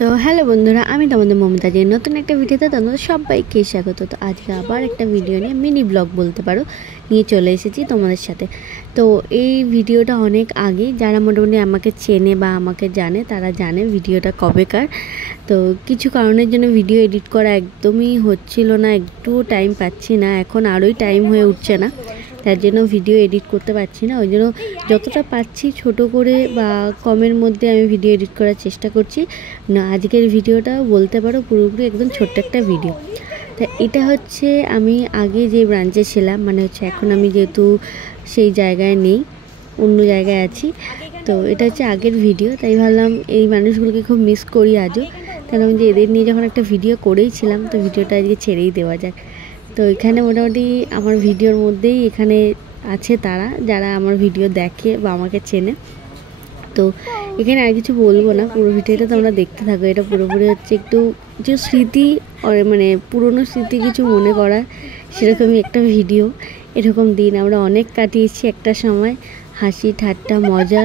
তো হ্যালো বন্ধুরা, আমি তোমাদের মমতাজ। নতুন একটা ভিডিওতে তোমাদের সবাইকে স্বাগত। তো আজকে আবার একটা ভিডিও নিয়ে মিনি ব্লগ বলতে পারো নিয়ে চলে এসেছি তোমাদের সাথে। তো এই ভিডিওটা অনেক আগে, যারা মোটামুটি আমাকে চেনে বা আমাকে জানে তারা জানে ভিডিওটা কবেকার। তো কিছু কারণের জন্য ভিডিও এডিট করা একদমই হচ্ছিল না, একটুও টাইম পাচ্ছি না, এখন আরোই টাইম হয়ে উঠছে না, তার জন্য ভিডিও এডিট করতে পারছি না। ওই জন্য যতটা পাচ্ছি ছোট করে বা কমের মধ্যে আমি ভিডিও এডিট করার চেষ্টা করছি না। আজকের ভিডিওটা বলতে পারো পুরোপুরি একদম ছোট্ট একটা ভিডিও। তা এটা হচ্ছে আমি আগে যে ব্রাঞ্চে ছিলাম, মানে হচ্ছে এখন আমি যেহেতু সেই জায়গায় নেই, অন্য জায়গায় আছি, তো এটা হচ্ছে আগের ভিডিও। তাই ভাবলাম এই মানুষগুলোকে খুব মিস করি আজও, তাহলে আমি যে এদের নিয়ে যখন একটা ভিডিও করেইছিলাম, তো ভিডিওটা আজকে ছেড়েই দেওয়া যাক। তো এখানে মোটামুটি আমার ভিডিওর মধ্যেই এখানে আছে তারা, যারা আমার ভিডিও দেখে বা আমাকে চেনে। তো এখানে আর কিছু বলবো না, পুরো ভিডিওটা তোমরা দেখতে থাকো। এটা পুরোপুরি হচ্ছে একটু কিছু স্মৃতি, মানে পুরনো স্মৃতি কিছু মনে করার সেরকমই একটা ভিডিও। এরকম দিন আমরা অনেক কাটিয়েছি একটা সময়, হাসি ঠাট্টা মজা,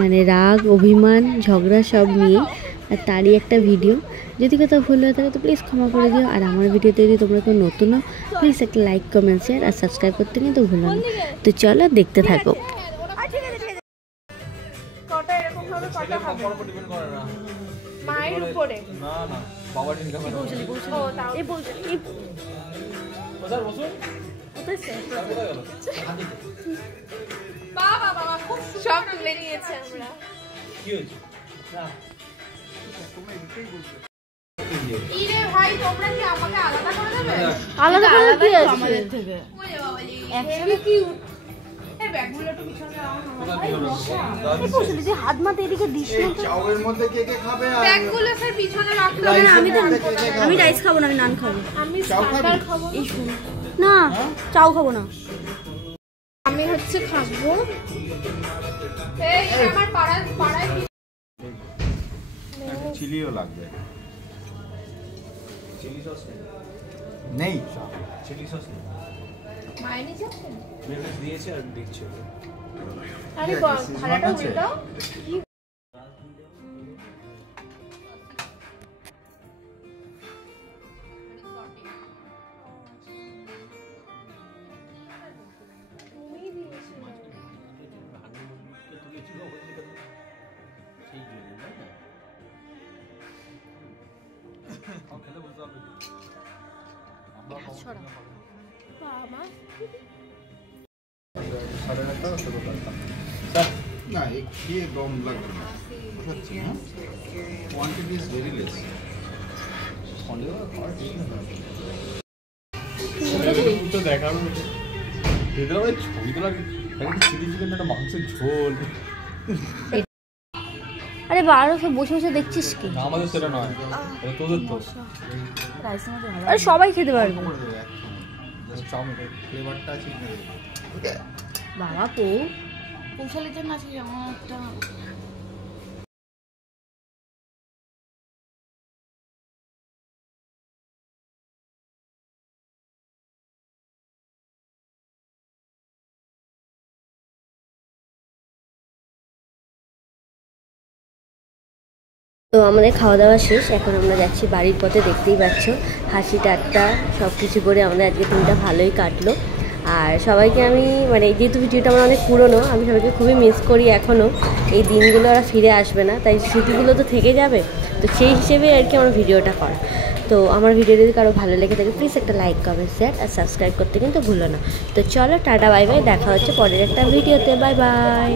মানে রাগ অভিমান ঝগড়া সব নিয়ে, আর তারই একটা ভিডিও। যদি কোথাও ভুল হয়ে থাকে তো প্লিজ ক্ষমা করে দিও। আর আমার ভিডিওতে যদি তোমরা কেউ নতুন হও, প্লিজ একটা লাইক কমেন্ট শেয়ার আর সাবস্ক্রাইব করতে কিন্তু ভুলো না। তো চলো দেখতে থাকো। মায়ের উপরে না না বাবা টিন কাছে বলছিলি ও তাও এই বলছিলি কোথায় বসুন কোথায় সে কোথায় গেল বাবা বাবা খুব সব তুলে নিয়েছে আমরা। কি হয়েছে না তুমি এটাই বলছো কি রে ভাই, তোমরা কি আমাকে আলাদা করে দেবে? আলাদা করে কি আছে আমাদের থেকে ওরে বাবা একসাথে কি এই ব্যাগগুলো একটু পিছনে রাখো। এই বলছিলি যে হাত মাতে এদিকে দিস না, চাউয়ের মধ্যে কে কে খাবে? আর ব্যাগগুলো স্যার পিছনে রাখতে রাইসের হবে। আমি রাইস খাবো না, আমি নান খাবো। আমি চাউ স্টার্টার খাবি? খাবো। এই শুন না, চাও খাবো না। আমি হচ্ছে খাবো এই আমার পাড়ায় চিলিও লাগবে। চিলি সস নেই চিলি সস মাইনিস আছে। মেয়োনেজ দিয়েছে আর দিচ্ছে আরে ভাড়াটা উল্টে দাও। না এই খেয়ে দম লাগবে না, বুঝাচ্ছি না, কোয়ান্টিটি ইজ ভেরি লেস। তো দেখার ভিতরে ছবি তোলা চিলি চিকেন একটা মাংসের ঝোল। আরে বারো সব বসে বসে দেখছিস কি? না আমাদের সেটা নয়, এটা তোদের তো আরে সবাই খেতে পারবে। চাউমিন ফ্লেভারটা আছে বাবা পো কৌশলের জন্য আছে আমার একটা তো আমাদের খাওয়া দাওয়া শেষ, এখন আমরা যাচ্ছি বাড়ির পথে। দেখতেই পাচ্ছ হাসি ঠাট্টা সব কিছু করে আমাদের আজকে দিনটা ভালোই কাটলো। আর সবাইকে আমি, মানে যেহেতু ভিডিওটা আমার অনেক পুরনো, আমি সবাইকে খুবই মিস করি এখনও। এই দিনগুলো আর ফিরে আসবে না, তাই স্মৃতিগুলো তো থেকে যাবে, তো সেই হিসেবে আর কি আমার ভিডিওটা করা। তো আমার ভিডিও যদি কারো ভালো লেগে থাকে প্লিজ একটা লাইক কমেন্ট শেয়ার আর সাবস্ক্রাইব করতে কিন্তু ভুলো না। তো চলো টাটা বাই বাই, দেখা হচ্ছে পরের একটা ভিডিওতে। Bye bye.